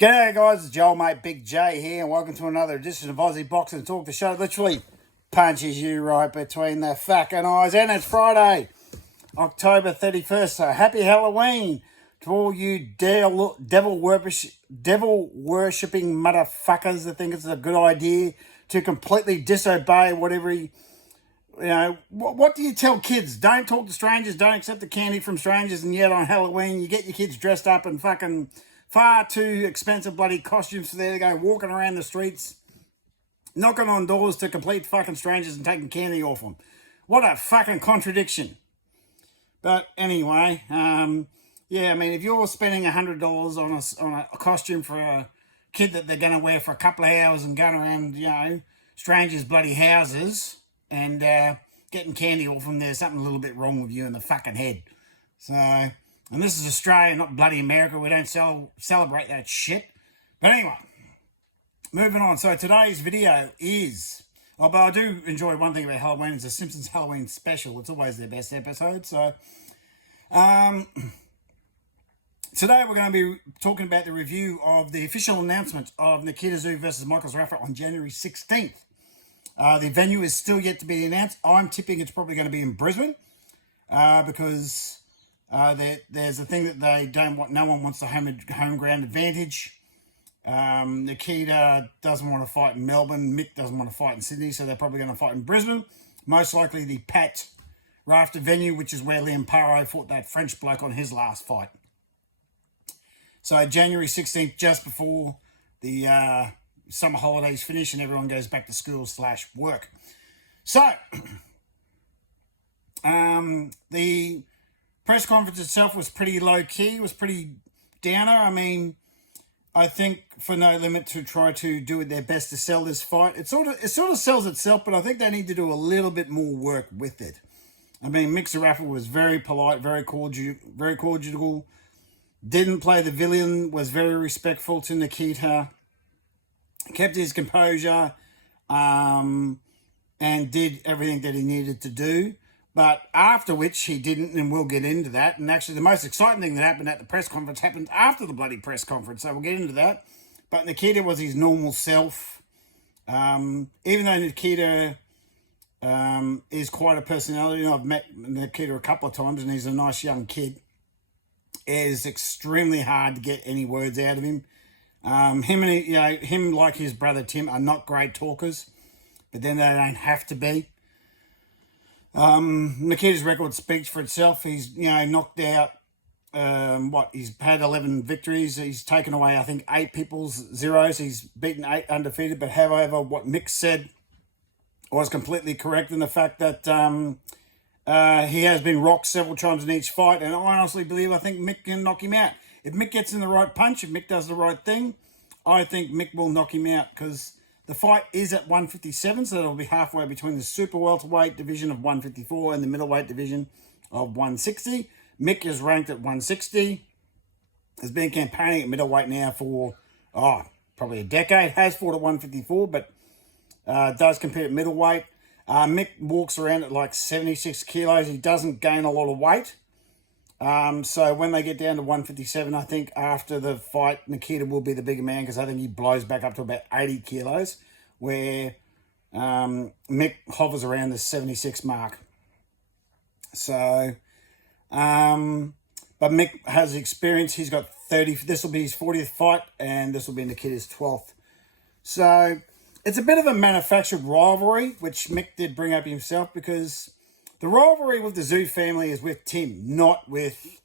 G'day guys, it's Joel mate Big J here and welcome to another edition of Aussie Boxing Talk, the show that literally punches you right between the fucking eyes. And it's Friday, October 31st, so happy Halloween to all you devil worshipping motherfuckers that think it's a good idea to completely disobey whatever what do you tell kids? Don't talk to strangers, don't accept the candy from strangers, and yet on Halloween you get your kids dressed up in fucking far too expensive bloody costumes for there to go walking around the streets, knocking on doors to complete fucking strangers and taking candy off them. What a fucking contradiction. But anyway, yeah, I mean, if you're spending $100 on a costume for a kid that they're going to wear for a couple of hours and going around, strangers' bloody houses and getting candy off them, there's something a little bit wrong with you in the fucking head. So, and this is Australia, not bloody America. We don't celebrate that shit. But anyway, moving on. So today's video is... Oh, but I do enjoy one thing about Halloween. It's a Simpsons Halloween special. It's always their best episode. So, today we're going to be talking about the review of the official announcement of Nikita versus Michael Zarafa on January 16th. The venue is still yet to be announced. I'm tipping it's probably going to be in Brisbane because there's a thing that they don't want. No one wants the home ground advantage. Nikita doesn't want to fight in Melbourne. Mick doesn't want to fight in Sydney, so they're probably going to fight in Brisbane. Most likely the Pat Rafter venue, which is where Liam Paro fought that French bloke on his last fight. So January 16th, just before the summer holidays finish and everyone goes back to school / work. So, the press conference itself was pretty low-key, was pretty downer. I mean, I think for No Limit to try to do their best to sell this fight, it sort of sells itself, but I think they need to do a little bit more work with it. I mean, Mick Zarafa was very polite, very cordial, didn't play the villain, was very respectful to Nikita, kept his composure, and did everything that he needed to do. But after which he didn't, and we'll get into that. And actually the most exciting thing that happened at the press conference happened after the bloody press conference, so we'll get into that. But Nikita was his normal self. Even though Nikita is quite a personality, I've met Nikita a couple of times and he's a nice young kid, it is extremely hard to get any words out of him. Him like his brother Tim are not great talkers, but then they don't have to be. Nikita's record speaks for itself. He's, knocked out, he's had 11 victories. He's taken away, I think, 8 people's zeros. He's beaten 8 undefeated. But however, what Mick said was completely correct in the fact that he has been rocked several times in each fight. And I honestly believe, I think Mick can knock him out. If Mick gets in the right punch, if Mick does the right thing, I think Mick will knock him out because the fight is at 157, so it'll be halfway between the super welterweight division of 154 and the middleweight division of 160. Mick is ranked at 160. Has been campaigning at middleweight now for, probably a decade. Has fought at 154, but does compete at middleweight. Mick walks around at like 76 kilos. He doesn't gain a lot of weight. So when they get down to 157, I think after the fight, Nikita will be the bigger man because I think he blows back up to about 80 kilos, where Mick hovers around the 76 mark. So, but Mick has experience. He's got 30. This will be his 40th fight, and this will be Nikita's 12th. So it's a bit of a manufactured rivalry, which Mick did bring up himself because the rivalry with the Zoo family is with Tim, not with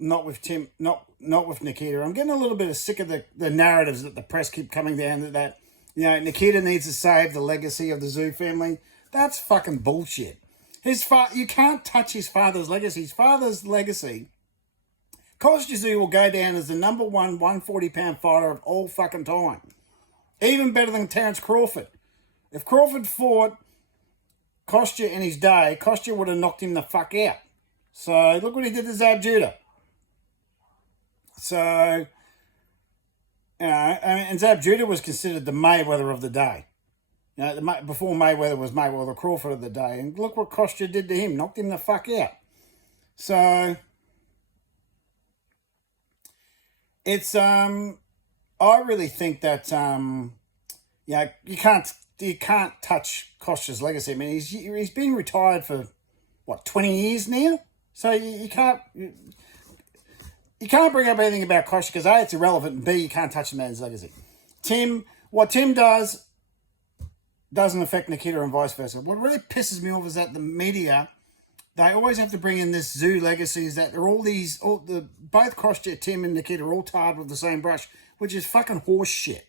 Nikita. I'm getting a little bit sick of the narratives that the press keep coming down that Nikita needs to save the legacy of the Zoo family. That's fucking bullshit. You can't touch his father's legacy. His father's legacy, Kostya Tszyu will go down as the number 1 140-pound fighter of all fucking time. Even better than Terence Crawford. If Crawford fought Kostya in his day, Kostya would have knocked him the fuck out. So look what he did to Zab Judah. So, and Zab Judah was considered the Mayweather of the day. Before Mayweather was Mayweather Crawford of the day. And look what Kostya did to him, knocked him the fuck out. So, It's I really think that yeah, you can't touch Kosh's legacy. I mean, he's been retired for what 20 years now, so you can't bring up anything about Kosh because A, it's irrelevant, and B, you can't touch the man's legacy. What Tim does doesn't affect Nikita and vice versa. What really pisses me off is that the media, they always have to bring in this zoo legacy, is that they're both Kosh, Tim and Nikita are all tarred with the same brush, which is fucking horse shit.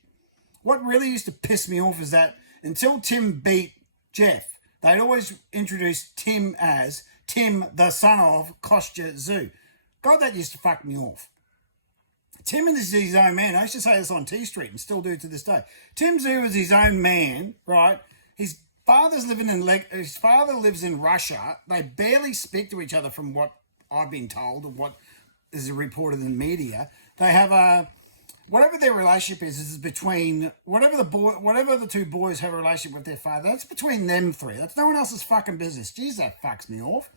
What really used to piss me off is that until Tim beat Jeff, they'd always introduce Tim as Tim, the son of Kostya Zoo. God, that used to fuck me off. Tim is his own man. I used to say this on T Street and still do to this day. Tim Zoo is his own man, right? His father lives in Russia. They barely speak to each other, from what I've been told and what is reported in the media. They have whatever their relationship is between whatever the two boys have a relationship with their father. That's between them three. That's no one else's fucking business. Jeez, that fucks me off.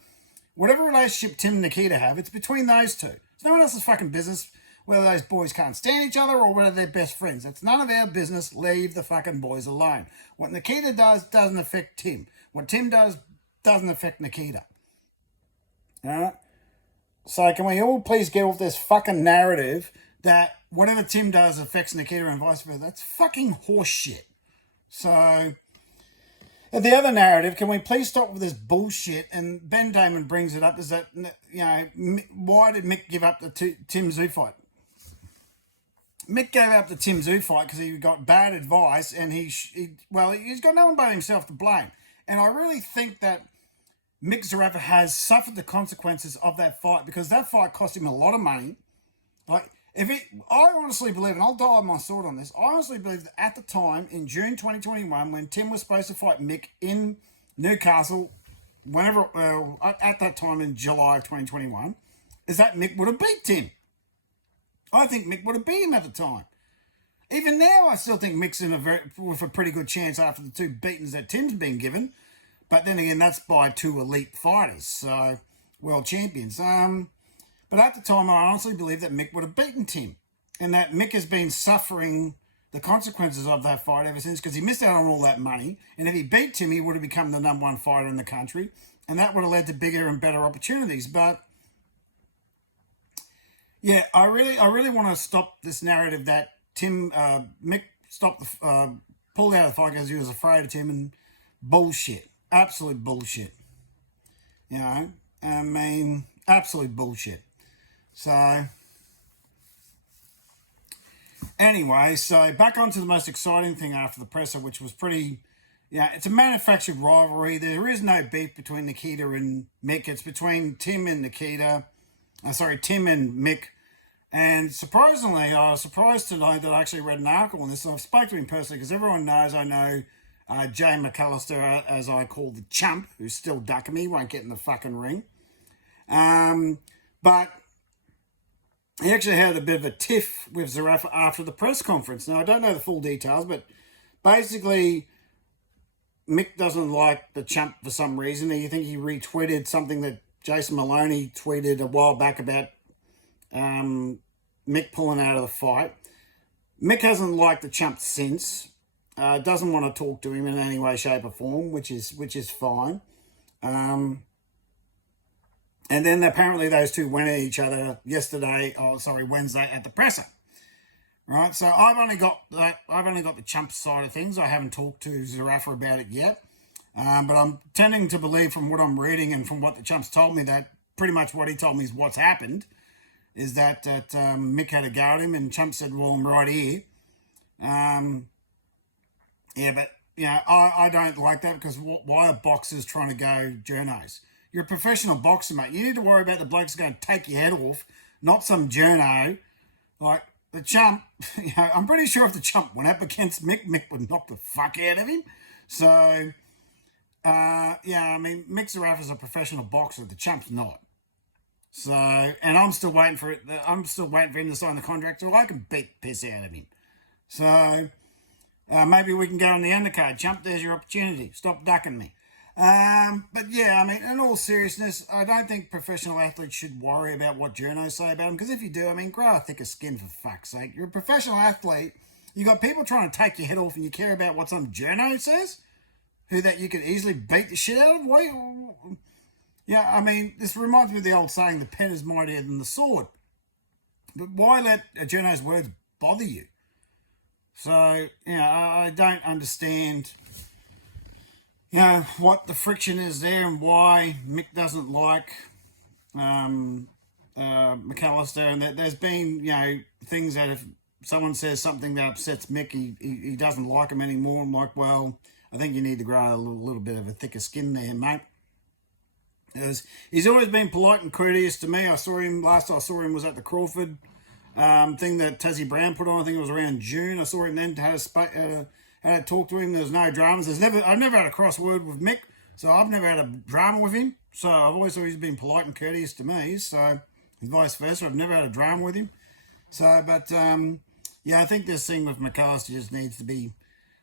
Whatever relationship Tim and Nikita have, it's between those two. It's no one else's fucking business whether those boys can't stand each other or whether they're best friends. It's none of our business. Leave the fucking boys alone. What Nikita does doesn't affect Tim. What Tim does doesn't affect Nikita. Alright? So can we all please get off this fucking narrative that whatever Tim does affects Nikita and vice versa? That's fucking horse shit. So, the other narrative, can we please stop with this bullshit? And Ben Damon brings it up, is that, why did Mick give up the Tim Zoo fight? Mick gave up the Tim Zoo fight because he got bad advice, and he's got no one but himself to blame. And I really think that Mick Zarafa has suffered the consequences of that fight, because that fight cost him a lot of money. I honestly believe, and I'll die on my sword on this, I honestly believe that at the time, in June 2021, when Tim was supposed to fight Mick in Newcastle, at that time in July of 2021, is that Mick would have beat Tim. I think Mick would have beat him at the time. Even now, I still think Mick's with a pretty good chance after the two beatings that Tim's been given. But then again, that's by two elite fighters, so world champions. But at the time, I honestly believe that Mick would have beaten Tim, and that Mick has been suffering the consequences of that fight ever since, because he missed out on all that money. And if he beat Tim, he would have become the number one fighter in the country, and that would have led to bigger and better opportunities. But yeah, I really want to stop this narrative that Mick pulled out of the fight because he was afraid of Tim, and bullshit, absolute bullshit. I mean, absolute bullshit. So, anyway, back onto the most exciting thing after the presser, which was it's a manufactured rivalry. There is no beef between Nikita and Mick. It's between Tim and Tim and Mick. And surprisingly, I was surprised to know that I actually read an article on this. I've spoken to him personally, because everyone knows I know Jay McAllister, as I call the chump, who's still ducking me, won't get in the fucking ring. But he actually had a bit of a tiff with Zerafa after the press conference. Now, I don't know the full details, but basically, Mick doesn't like the chump for some reason. I think he retweeted something that Jason Maloney tweeted a while back about Mick pulling out of the fight. Mick hasn't liked the chump since. Doesn't want to talk to him in any way, shape, or form, which is fine. And then apparently those two went at each other Wednesday at the presser. Right, so I've only got the chump side of things. I haven't talked to Zerafa about it yet, but I'm tending to believe, from what I'm reading and from what the chump's told me, that pretty much what he told me is what's happened. Is that Mick had a go at him, and Chump said, "Well, I'm right here." I don't like that, because why are boxers trying to go journos? You're a professional boxer, mate. You need to worry about the blokes going to take your head off, not some journo. Like the Chump, I'm pretty sure if the Chump went up against Mick, Mick would knock the fuck out of him. So, Mick Zarafa's a professional boxer. The Chump's not. So, and I'm still waiting for it. I'm still waiting for him to sign the contract so I can beat the piss out of him. So, maybe we can go on the undercard. Chump, there's your opportunity. Stop ducking me. But yeah, I mean, in all seriousness, I don't think professional athletes should worry about what journos say about them. Because if you do, I mean, grow a thicker skin for fuck's sake. You're a professional athlete. You got people trying to take your head off, and you care about what some journo says, who that you could easily beat the shit out of. Why? Yeah, I mean, this reminds me of the old saying, "The pen is mightier than the sword." But why let a journo's words bother you? So, I don't understand, what the friction is there and why Mick doesn't like McAllister. And that there's been, things that if someone says something that upsets Mick, he doesn't like him anymore. I'm like, well, I think you need to grow a little bit of a thicker skin there, mate. He's always been polite and courteous to me. Last I saw him was at the Crawford thing that Tassie Brown put on. I think it was around June. I saw him then, had a talk to him. There was no dramas. I've never had a crossword with Mick, so I've never had a drama with him. So I've always thought he's been polite and courteous to me. So vice versa, I've never had a drama with him. So, but I think this thing with McAllister just needs to be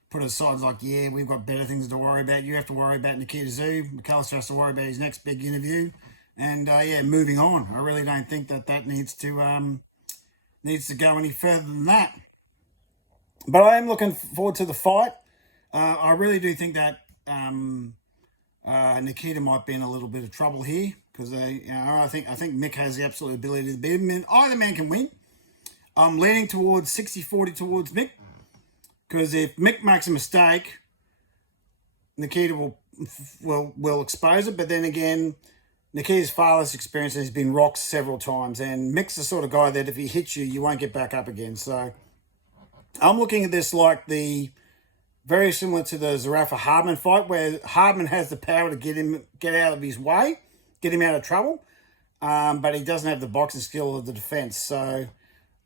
put aside. It's like, yeah, we've got better things to worry about. You have to worry about Nikita Zoo. McAllister has to worry about his next big interview. And moving on. I really don't think that needs to go any further than that. But I am looking forward to the fight. I really do think that Nikita might be in a little bit of trouble here because I think Mick has the absolute ability to beat him. Either man can win. I'm leaning towards 60-40 towards Mick because if Mick makes a mistake, Nikita will expose it. But then again, Nikita's far less experience and he's been rocked several times. And Mick's the sort of guy that if he hits you, you won't get back up again. So I'm looking at this like very similar to the Zerafa-Hardman fight, where Hardman has the power to get out of his way, get him out of trouble, but he doesn't have the boxing skill of the defense. So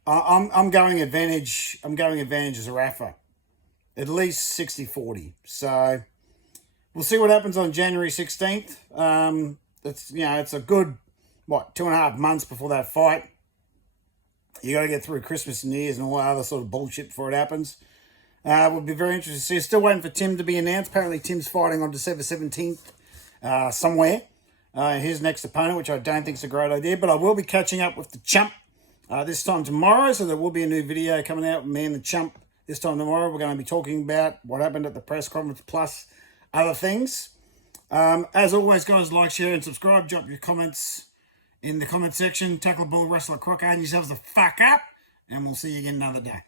I'm going advantage. I'm going advantage Zerafa, at least 60-40. So we'll see what happens on January 16th. It's a good 2.5 months before that fight. You got to get through Christmas and New Year's and all that other sort of bullshit before it happens. We'll be very interested to see. Still waiting for Tim to be announced. Apparently Tim's fighting on December 17th somewhere. His next opponent, which I don't think is a great idea. But I will be catching up with the Chump this time tomorrow. So there will be a new video coming out with me and the Chump this time tomorrow. We're going to be talking about what happened at the press conference plus other things. As always, guys, like, share, and subscribe. Drop your comments in the comment section. Tackle a ball, wrestle a crook, and yourselves the fuck up. And we'll see you again another day.